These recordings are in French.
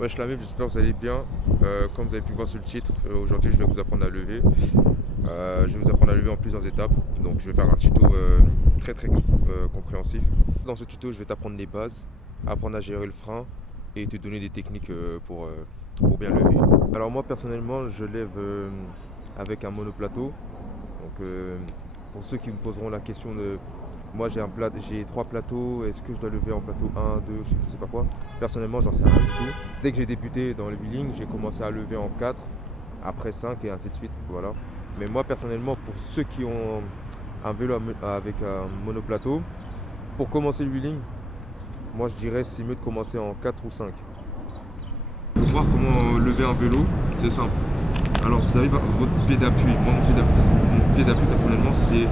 Wesh la meuf, j'espère que vous allez bien. Comme vous avez pu voir sur le titre, aujourd'hui je vais vous apprendre à lever. Je vais vous apprendre à lever en plusieurs étapes. Donc je vais faire un tuto très compréhensif. Dans ce tuto, je vais t'apprendre les bases, apprendre à gérer le frein et te donner des techniques pour bien lever. Alors moi personnellement, je lève avec un monoplateau. Donc pour ceux qui me poseront la question de moi j'ai trois plateaux, est-ce que je dois lever en plateau un, 2, je sais pas quoi. Personnellement, j'en sais rien du tout. Dès que j'ai débuté dans le wheeling, j'ai commencé à lever en 4, après 5 et ainsi de suite. Voilà. Mais moi personnellement, pour ceux qui ont un vélo avec un monoplateau, pour commencer le wheeling, moi je dirais c'est mieux de commencer en 4 ou 5. Pour voir comment lever un vélo, c'est simple. Alors vous avez votre pied d'appui. Moi mon pied d'appui personnellement c'est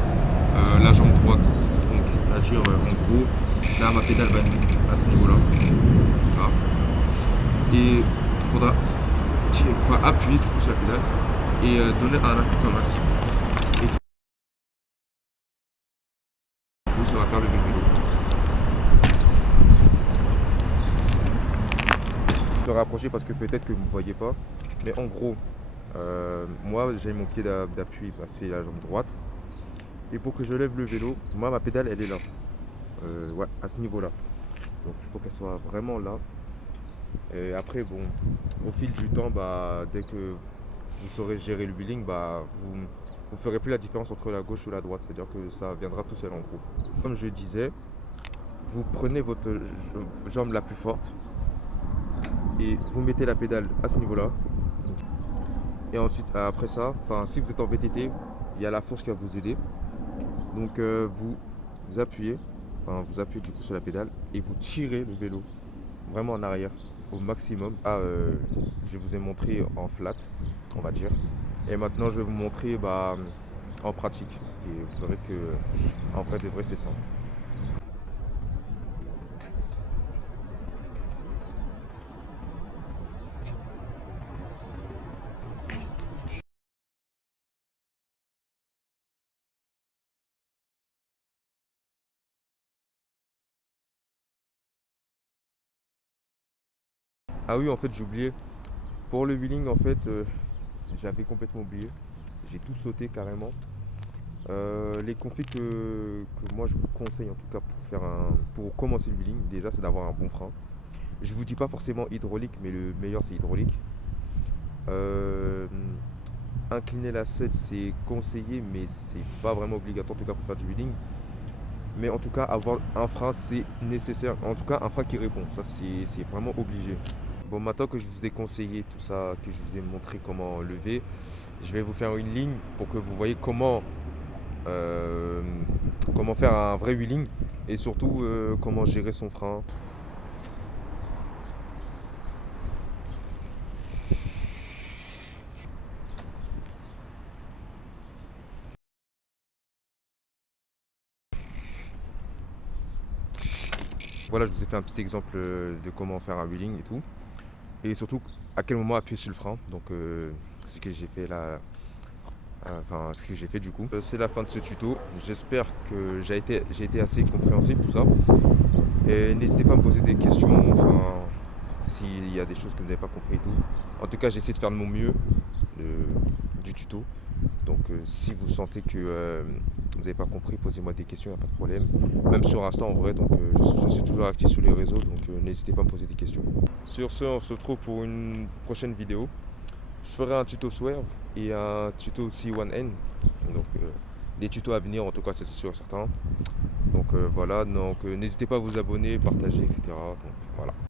la jambe droite. Donc c'est-à-dire en gros, là ma pédale va être à ce niveau-là. Voilà. Et il faudra appuyer du coup sur la pédale et donner un appui comme ça. Et du coup ça va faire lever le vélo. Je vais rapprocher parce que peut-être que vous ne voyez pas. Mais en gros, moi j'ai mon pied d'appui, bah, c'est la jambe droite. Et pour que je lève le vélo, moi ma pédale elle est là. Ouais, à ce niveau-là. Donc il faut qu'elle soit vraiment là. Et après, bon, au fil du temps, bah, dès que vous saurez gérer le wheeling, bah, vous ferez plus la différence entre la gauche ou la droite. C'est-à-dire que ça viendra tout seul en gros. Comme je disais, vous prenez votre jambe la plus forte et vous mettez la pédale à ce niveau-là. Et ensuite, après ça, si vous êtes en VTT, il y a la fourche qui va vous aider. Donc vous appuyez, vous appuyez du coup sur la pédale et vous tirez le vélo vraiment en arrière au maximum. Je vous ai montré en flat, on va dire. Et maintenant, je vais vous montrer en pratique. Et vous verrez que en fait de vrai, c'est simple. Ah oui, en fait, j'ai oublié. Pour le wheeling, en fait, j'avais complètement oublié. J'ai tout sauté carrément. Les configs que moi je vous conseille en tout cas pour commencer le wheeling, déjà c'est d'avoir un bon frein. Je vous dis pas forcément hydraulique, mais le meilleur c'est hydraulique. Euh, Incliner la selle c'est conseillé, mais c'est pas vraiment obligatoire en tout cas pour faire du wheeling. Mais en tout cas avoir un frein c'est nécessaire. En tout cas un frein qui répond, ça c'est vraiment obligé. Bon, maintenant que je vous ai conseillé tout ça, que je vous ai montré comment lever, je vais vous faire une ligne pour que vous voyez euh, comment faire un vrai wheeling et surtout comment gérer son frein. Voilà, je vous ai fait un petit exemple de comment faire un wheeling et tout. Et surtout à quel moment appuyer sur le frein. Donc ce que j'ai fait là, ce que j'ai fait du coup. C'est la fin de ce tuto. J'espère que j'ai été assez compréhensif tout ça. Et n'hésitez pas à me poser des questions, s'il y a des choses que vous n'avez pas compris et tout. En tout cas, j'essaie de faire de mon mieux du tuto. Donc si vous sentez que vous n'avez pas compris, posez-moi des questions, il n'y a pas de problème. Même sur Insta en vrai, donc je suis toujours actif sur les réseaux, donc n'hésitez pas à me poser des questions. Sur ce, on se retrouve pour une prochaine vidéo. Je ferai un tuto swerve et un tuto C1N. Donc des tutos à venir, en tout cas c'est sûr certain. Donc voilà, donc n'hésitez pas à vous abonner, partager, etc. Donc voilà.